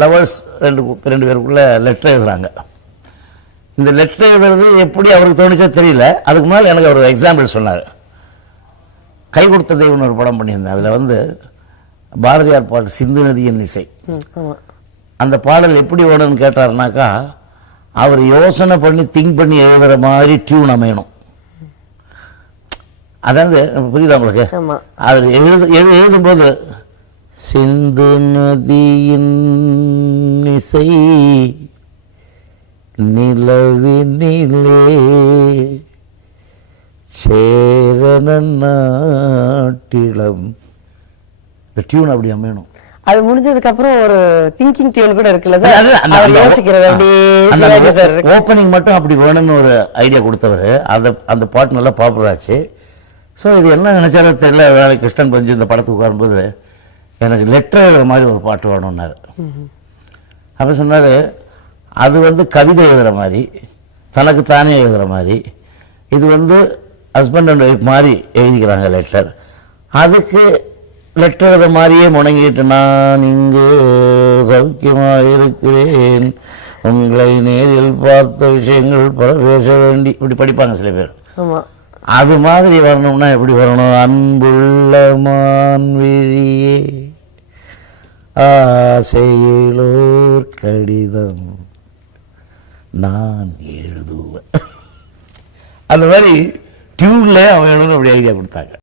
Lovers ரெண்டு பேருக்குள்ள letter எழுதுறாங்க. இந்த லெட்டர் எழுதுறது எப்படி அவருக்கு தோணுச்சோ தெரியல. அதுக்கு முன்னால் எனக்கு அவர் எக்ஸாம்பிள் சொன்னார். கை கொடுத்த தெய்வம்னு ஒரு படம் பண்ணியிருந்தேன். அதில் பாரதியார் பாட்டு சிந்து நதியின் இசை. அந்த பாடல் எப்படி ஓடுன்னு கேட்டாருனாக்கா, அவர் யோசனை பண்ணி திங்க் பண்ணி எழுதுற மாதிரி டியூன் அமையணும். அதாவது புரியுதா உங்களுக்கு? அது எழுதும்போது சிந்து நதியின் இசை நிலவினிலே சேரன நாட்டிலம், இந்த டியூன் அப்படி அமையணும். அது முடிஞ்சதுக்கு அப்புறம் ஒரு திங்கிங் டியூன் கூட இருக்குல்ல சார், யோசிக்கிறது ஓப்பனிங் மட்டும் அப்படி வேணும்னு ஒரு ஐடியா கொடுத்தவர். அந்த பாட்டு நல்லா பாப்புலர் ஆச்சு. ஸோ இது என்ன நினைச்சாலும் தெரியல. கிருஷ்ணன் பஞ்சு இந்த படத்துக்கு உட்காரும்போது எனக்கு லெட்டர் எழுதுற மாதிரி ஒரு பாட்டு வேணும்னாரு. அப்போ சொன்னார், அது கவிதை எழுதுகிற மாதிரி, தனக்கு தானே எழுதுகிற மாதிரி, இது ஹஸ்பண்ட் அண்ட் ஒய்ஃப் மாதிரி எழுதிக்கிறாங்க லெட்டர். அதுக்கு லெட்டர் எழுத மாதிரியே முடங்கிட்டு, நான் இங்கு சௌக்கியமாக இருக்கிறேன், உங்களை நேரில் பார்த்த விஷயங்கள் பல பேச வேண்டி, இப்படி படிப்பாங்க சில பேர். அது மாதிரி வரணும்னா எப்படி வரணும்? அன்புள்ள மான்விழியே ஆசையிலோர் கடிதம் நான் எழுதுவேன். அந்த மாதிரி டியூன்ல அவன் அப்படி ஐடியா கொடுத்தாங்க.